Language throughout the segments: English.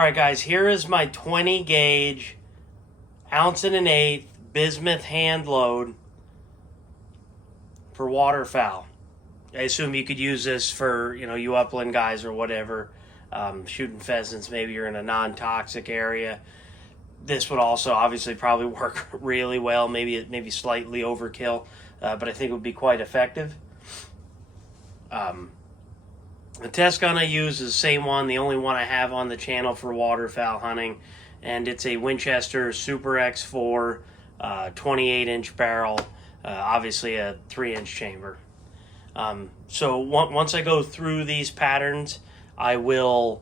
All right, guys, here is my 20 gauge, 1 1/8 bismuth hand load for waterfowl. I assume you could use this for, you upland guys or whatever, shooting pheasants. Maybe you're in a non-toxic area. This would also obviously probably work really well. Maybe slightly overkill, but I think it would be quite effective. The test gun I use is the same one, the only one I have on the channel for waterfowl hunting, and it's a Winchester Super X4 28-inch barrel, obviously a 3-inch chamber. So once I go through these patterns, I will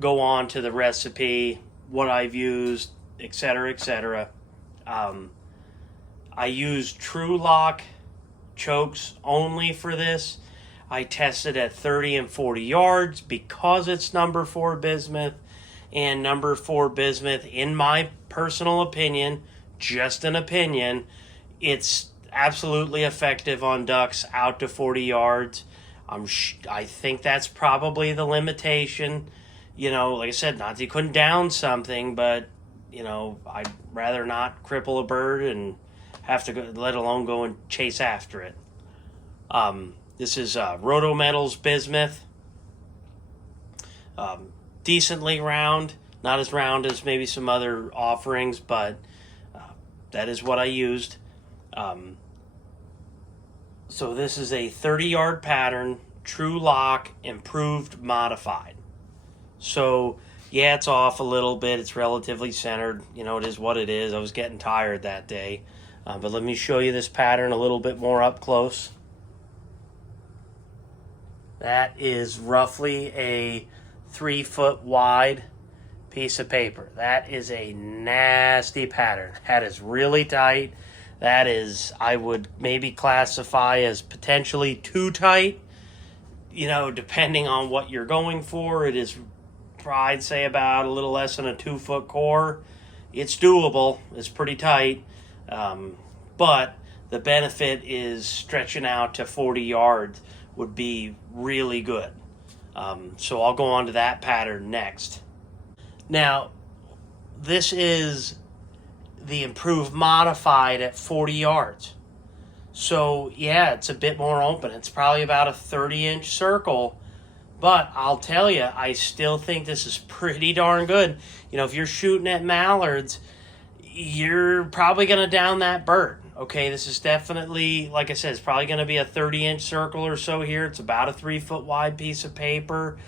go on to the recipe, what I've used, etc., etc. I use TruLock chokes only for this. I tested at 30 and 40 yards because it's number 4 bismuth, and number 4 bismuth, in my personal opinion, just an opinion, it's absolutely effective on ducks out to 40 yards. I think that's probably the limitation. Like I said, not that you couldn't down something, but I'd rather not cripple a bird and have to go, let alone go and chase after it. This is rotometals bismuth. Decently round, not as round as maybe some other offerings, but that is what I used. So this is a 30-yard pattern, TruLock, improved, modified. So yeah, it's off a little bit. It's relatively centered. It is what it is. I was getting tired that day. But let me show you this pattern a little bit more up close. That is roughly a 3-foot wide piece of paper. That is a nasty pattern. That is really tight. That is, I would maybe classify as potentially too tight, depending on what you're going for. It is, I'd say, about a little less than a 2-foot core. It's doable. It's pretty tight. But the benefit is stretching out to 40 yards would be really good. So I'll go on to that pattern next. Now, this is the improved modified at 40 yards. So yeah, it's a bit more open. It's probably about a 30-inch circle, but I'll tell you, I still think this is pretty darn good. If you're shooting at mallards, you're probably going to down that bird. Okay, this is definitely, like I said, it's probably going to be a 30-inch circle or so here. It's about a 3-foot wide piece of paper.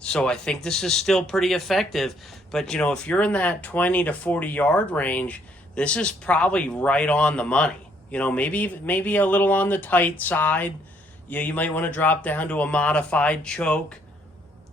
So I think this is still pretty effective. But, if you're in that 20 to 40 yard range, this is probably right on the money. Maybe a little on the tight side. You might want to drop down to a modified choke,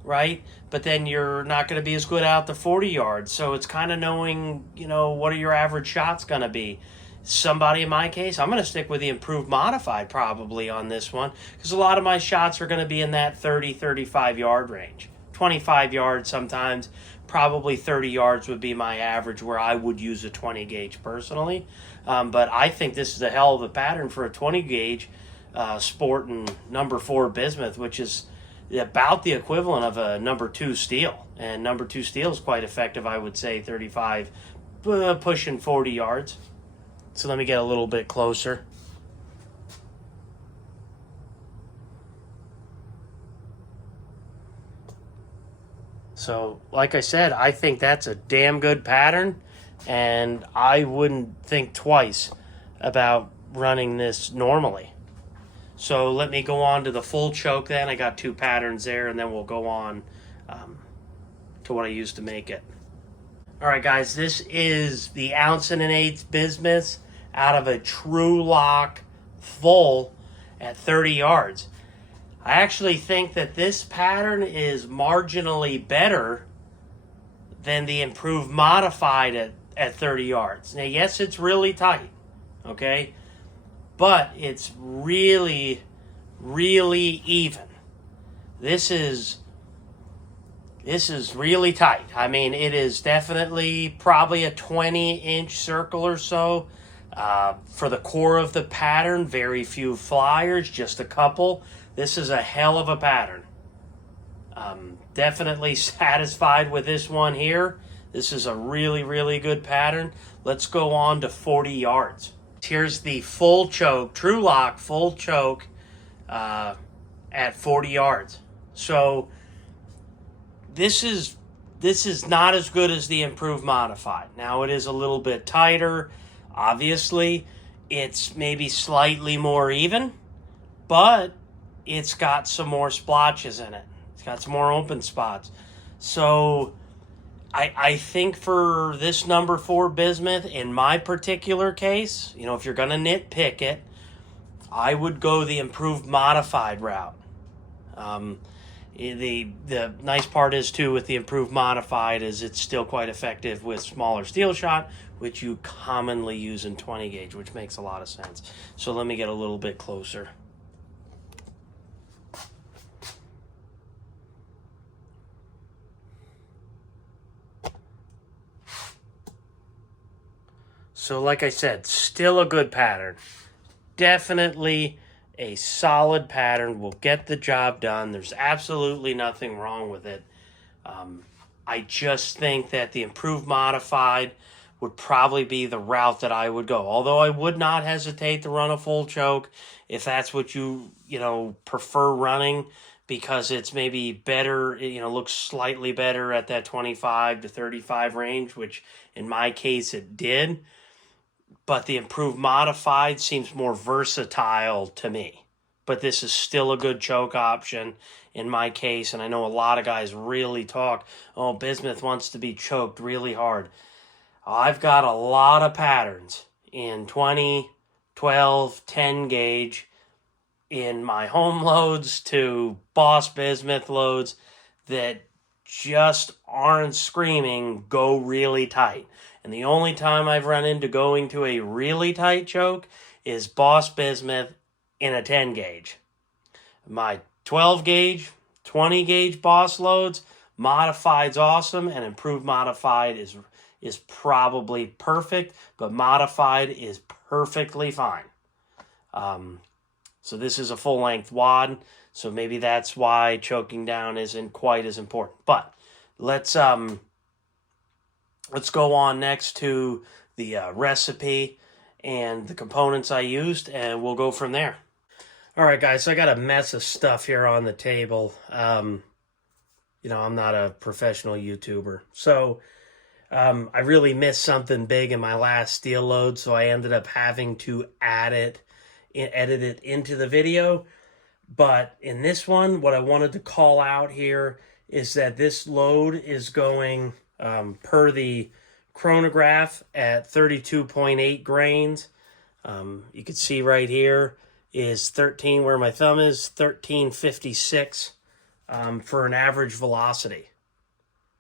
right? But then you're not going to be as good out to 40 yards. So it's kind of knowing, what are your average shots going to be. Somebody in my case, I'm going to stick with the improved modified probably on this one, because a lot of my shots are going to be in that 30, 35 yard range. 25 yards sometimes, probably 30 yards would be my average where I would use a 20 gauge personally. But I think this is a hell of a pattern for a 20 gauge sporting number 4 bismuth, which is about the equivalent of a number 2 steel. And number 2 steel is quite effective, I would say, 35, pushing 40 yards. So let me get a little bit closer. So, like I said, I think that's a damn good pattern, and I wouldn't think twice about running this normally. So let me go on to the full choke then. I got 2 patterns there, and then we'll go on to what I used to make it. All right, guys, this is the 1 1/8 bismuth out of a TruLock full at 30 yards. I actually think that this pattern is marginally better than the improved modified at 30 yards. Now, yes, it's really tight, okay? But it's really, really even. This is really tight. I mean, it is definitely probably a 20-inch circle or so. For the core of the pattern, very few flyers, just a couple. This is a hell of a pattern. Definitely satisfied with this one here. This is a really, really good pattern. Let's go on to 40 yards. Here's the full choke, TruLock full choke at 40 yards. So this is not as good as the improved modified. Now it is a little bit tighter. Obviously, it's maybe slightly more even, but it's got some more splotches in it. It's got some more open spots. So I think for this number 4 bismuth, in my particular case, you know, if you're going to nitpick it, I would go the improved modified route. The nice part is, too, with the improved modified is it's still quite effective with smaller steel shot, which you commonly use in 20 gauge, which makes a lot of sense. So let me get a little bit closer. So like I said, still a good pattern. Definitely a solid pattern. Will get the job done. There's absolutely nothing wrong with it. I just think that the improved modified would probably be the route that I would go. Although I would not hesitate to run a full choke if that's what you prefer running, because it's maybe better, looks slightly better at that 25 to 35 range, which in my case it did. But the improved modified seems more versatile to me. But this is still a good choke option in my case. And I know a lot of guys really talk, oh, bismuth wants to be choked really hard. I've got a lot of patterns in 20, 12, 10 gauge, in my home loads to Boss bismuth loads that just aren't screaming, go really tight. And the only time I've run into going to a really tight choke is Boss bismuth in a 10 gauge. My 12 gauge, 20 gauge Boss loads, modified's awesome, and improved modified is probably perfect, but modified is perfectly fine. So this is a full-length WAD, so maybe that's why choking down isn't quite as important. But let's go on next to the recipe and the components I used, and we'll go from there. All right, guys, so I got a mess of stuff here on the table. I'm not a professional YouTuber, so I really missed something big in my last steel load, so I ended up having to edit it into the video. But in this one, what I wanted to call out here is that this load is going per the chronograph at 32.8 grains. You can see right here is 13, where my thumb is, 1356 for an average velocity.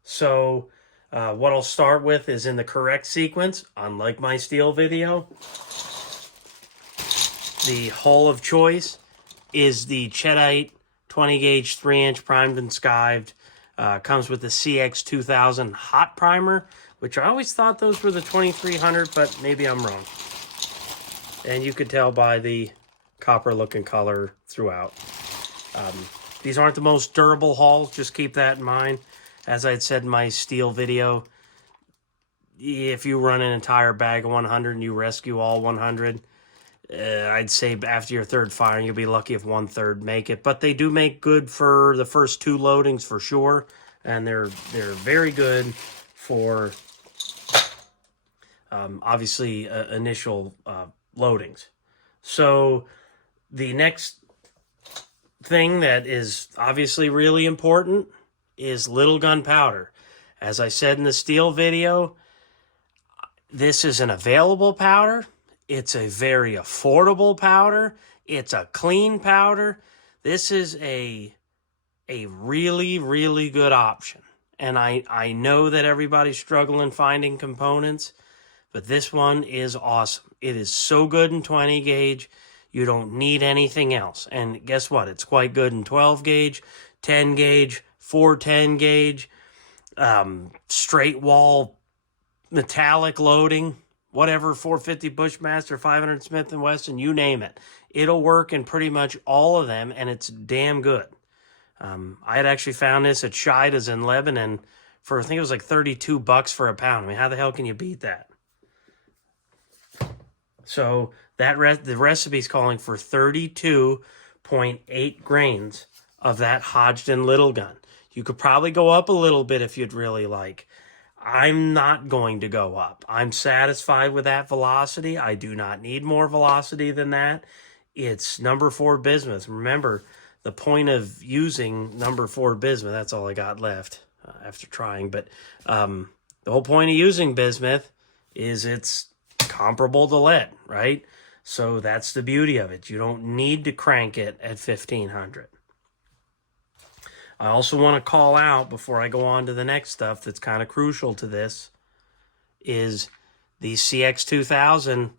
So what I'll start with is in the correct sequence, unlike my steel video. The hull of choice is the Cheddite 20 gauge 3-inch primed and skived. Comes with the CX2000 hot primer, which I always thought those were the 2300, but maybe I'm wrong. And you could tell by the copper looking color throughout. These aren't the most durable hulls, just keep that in mind. As I had said in my steel video, if you run an entire bag of 100 and you rescue all 100, I'd say after your third firing, you'll be lucky if 1/3 make it. But they do make good for the first 2 loadings for sure, and they're very good for obviously initial loadings. So the next thing that is obviously really important is Lil'Gun powder. As I said in the steel video, this is an available powder. It's a very affordable powder. It's a clean powder. This is a really, really good option. And I know that everybody's struggling finding components, but this one is awesome. It is so good in 20 gauge. You don't need anything else. And guess what? It's quite good in 12 gauge, 10 gauge, 410 gauge, straight wall metallic loading, whatever, 450 Bushmaster, 500 Smith & Wesson, you name it. It'll work in pretty much all of them, and it's damn good. I had actually found this at Chedite's in Lebanon for, I think it was like $32 for a pound. I mean, how the hell can you beat that? So that the recipe's calling for 32.8 grains of that Hodgdon Lil'Gun. You could probably go up a little bit if you'd really like. I'm not going to go up. I'm satisfied with that velocity. I do not need more velocity than that. It's number 4 bismuth. Remember, the point of using number 4 bismuth, that's all I got left after trying. But the whole point of using bismuth is it's comparable to lead, right? So that's the beauty of it. You don't need to crank it at 1500. I also want to call out, before I go on to the next stuff that's kind of crucial to this, is the CX2000.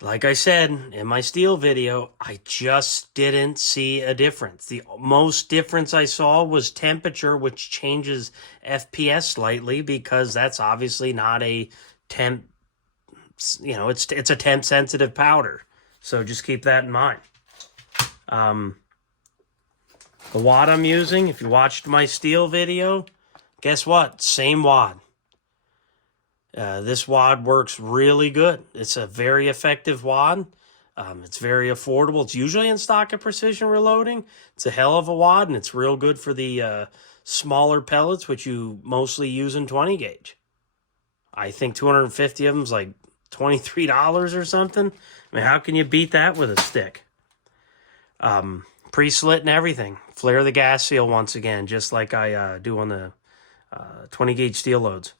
Like I said in my steel video, I just didn't see a difference. The most difference I saw was temperature, which changes FPS slightly because that's obviously not a temp, you know, it's a temp sensitive powder. So just keep that in mind. The wad I'm using, if you watched my steel video, guess what? Same wad. This wad works really good. It's a very effective wad. It's very affordable. It's usually in stock at Precision Reloading. It's a hell of a wad, and it's real good for the smaller pellets, which you mostly use in 20 gauge. I think 250 of them is like $23 or something. I mean, how can you beat that with a stick? Pre-slit and everything. Flare the gas seal once again, just like I do on the 20 gauge steel loads.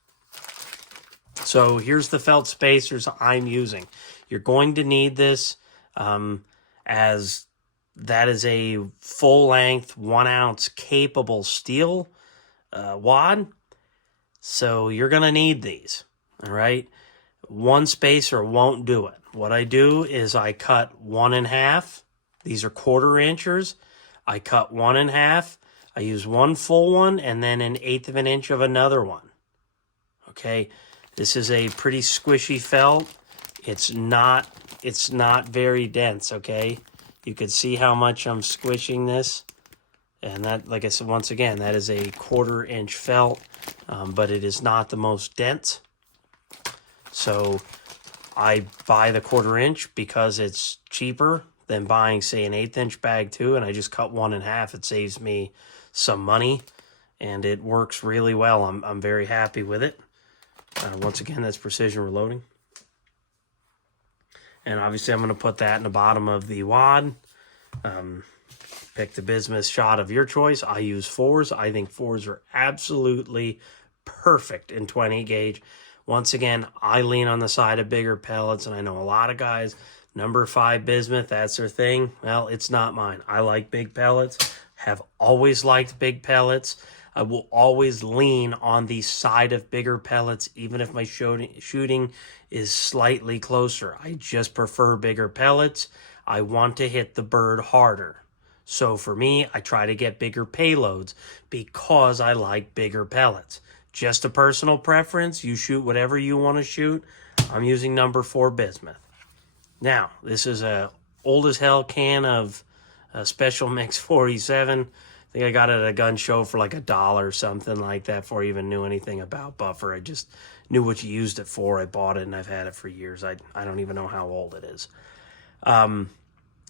So here's the felt spacers I'm using. You're going to need this as that is a full length 1 ounce capable steel wad. So you're going to need these. All right. One spacer won't do it. What I do is I cut 1 1/2. These are 1/4 inchers. I cut 1 1/2. I use one full one and then 1/8 of an inch of another one. Okay. This is a pretty squishy felt. It's not very dense, okay? You can see how much I'm squishing this. And that, like I said, once again, that is a 1/4 inch felt, but it is not the most dense. So I buy the 1/4 inch because it's cheaper than buying, say, an 1/8 inch bag too, and I just cut 1 1/2. It saves me some money, and it works really well. I'm very happy with it. Once again, that's Precision Reloading. And obviously I'm going to put that in the bottom of the wad. Pick the bismuth shot of your choice. I use 4s. I think 4s are absolutely perfect in 20 gauge. Once again, I lean on the side of bigger pellets, and I know a lot of guys, number 5 bismuth, that's their thing. Well, it's not mine. I like big pellets, have always liked big pellets. I will always lean on the side of bigger pellets, even if my shooting is slightly closer. I just prefer bigger pellets. I want to hit the bird harder. So for me, I try to get bigger payloads because I like bigger pellets. Just a personal preference. You shoot whatever you want to shoot. I'm using number 4 bismuth. Now, this is a old as hell can of Special Mix 47. I think I got it at a gun show for like $1 or something like that before I even knew anything about buffer. I just knew what you used it for. I bought it and I've had it for years. I don't even know how old it is.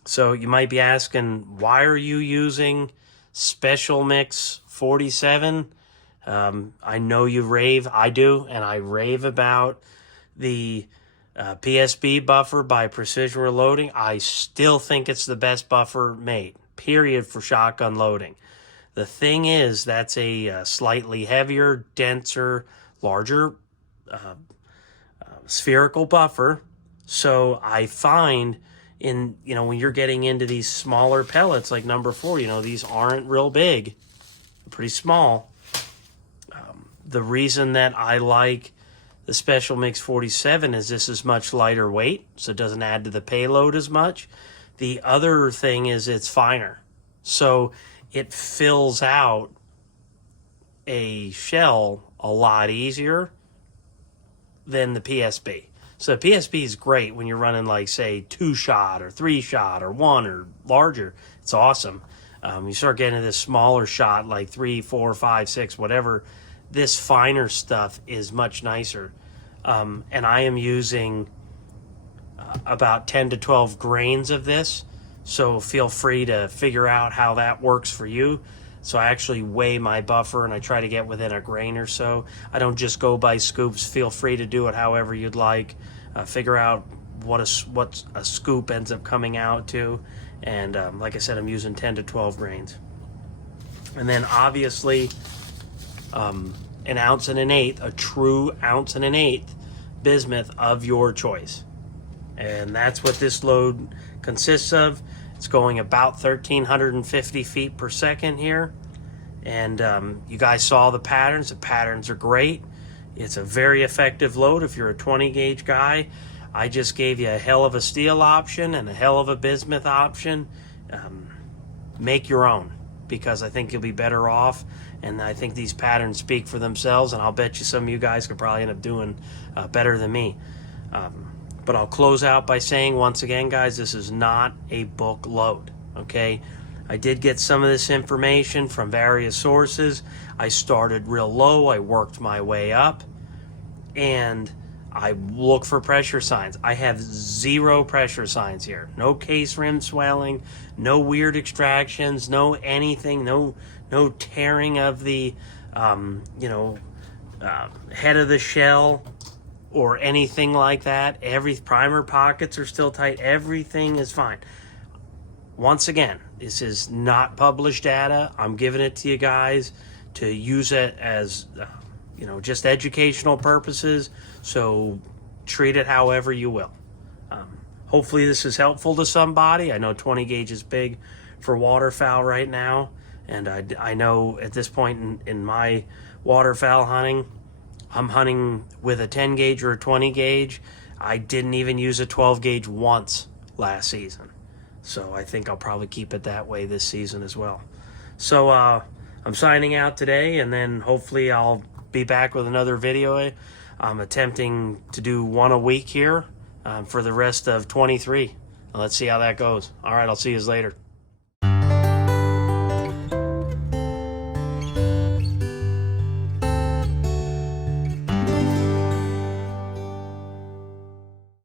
So you might be asking, why are you using Special Mix 47? I know you rave. I do, and I rave about the PSB buffer by Precision Reloading. I still think it's the best buffer made, period, for shotgun loading. The thing is, that's a slightly heavier, denser, larger spherical buffer. So I find in, when you're getting into these smaller pellets like number 4, these aren't real big, they're pretty small. The reason that I like the Special Mix 47 is this is much lighter weight, so it doesn't add to the payload as much. The other thing is it's finer. So it fills out a shell a lot easier than the PSB. So the PSB is great when you're running like, say, 2-shot or 3-shot or 1 or larger. It's awesome. You start getting to this smaller shot, like 3, 4, 5, 6, whatever. This finer stuff is much nicer. And I am using about 10 to 12 grains of this. So feel free to figure out how that works for you. So I actually weigh my buffer and I try to get within a grain or so. I don't just go by scoops. Feel free to do it however you'd like. Figure out what a scoop ends up coming out to. And like I said, I'm using 10 to 12 grains. And then obviously an 1 1/8 ounce, a true 1 1/8 ounce bismuth of your choice. And that's what this load consists of. It's going about 1,350 feet per second here. And you guys saw the patterns. The patterns are great. It's a very effective load if you're a 20 gauge guy. I just gave you a hell of a steel option and a hell of a bismuth option. Make your own, because I think you'll be better off. And I think these patterns speak for themselves, and I'll bet you some of you guys could probably end up doing better than me. But I'll close out by saying, once again, guys, this is not a book load, okay? I did get some of this information from various sources. I started real low. I worked my way up, and I look for pressure signs. I have 0 pressure signs here. No case rim swelling, no weird extractions, no anything, no tearing of the head of the shell or anything like that. Every primer pockets are still tight. Everything is fine. Once again, this is not published data. I'm giving it to you guys to use it as just educational purposes. So treat it however you will. Hopefully this is helpful to somebody. I know 20 gauge is big for waterfowl right now. And I know at this point in my waterfowl hunting, I'm hunting with a 10 gauge or a 20 gauge. I didn't even use a 12 gauge once last season. So I think I'll probably keep it that way this season as well. So I'm signing out today, and then hopefully I'll be back with another video. I'm attempting to do 1 a week here for the rest of 23. Let's see how that goes. All right, I'll see you later.